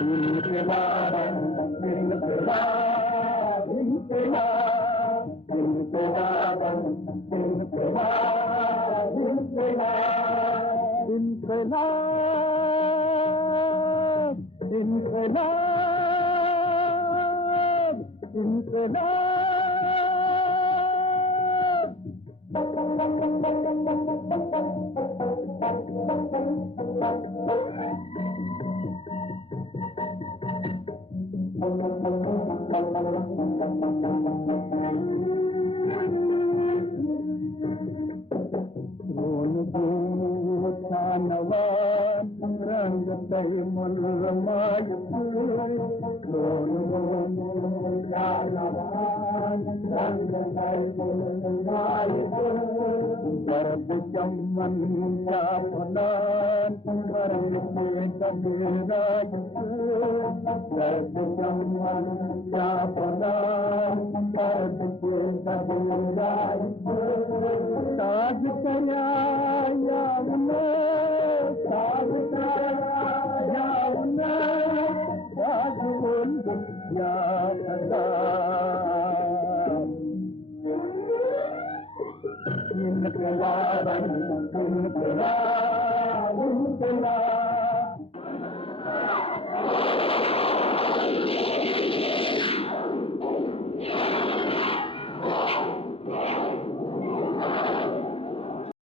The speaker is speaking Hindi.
इनकलाब इनकलाब इनकलाब इनकलाब इनकलाब इनकलाब इनकलाब इनकलाब नवान रंग तैमुल नवान रंग तैमुल वर्द चमन का फलान वर्द के कबीराज वर्द चमन का फलान वर्द के कबीराज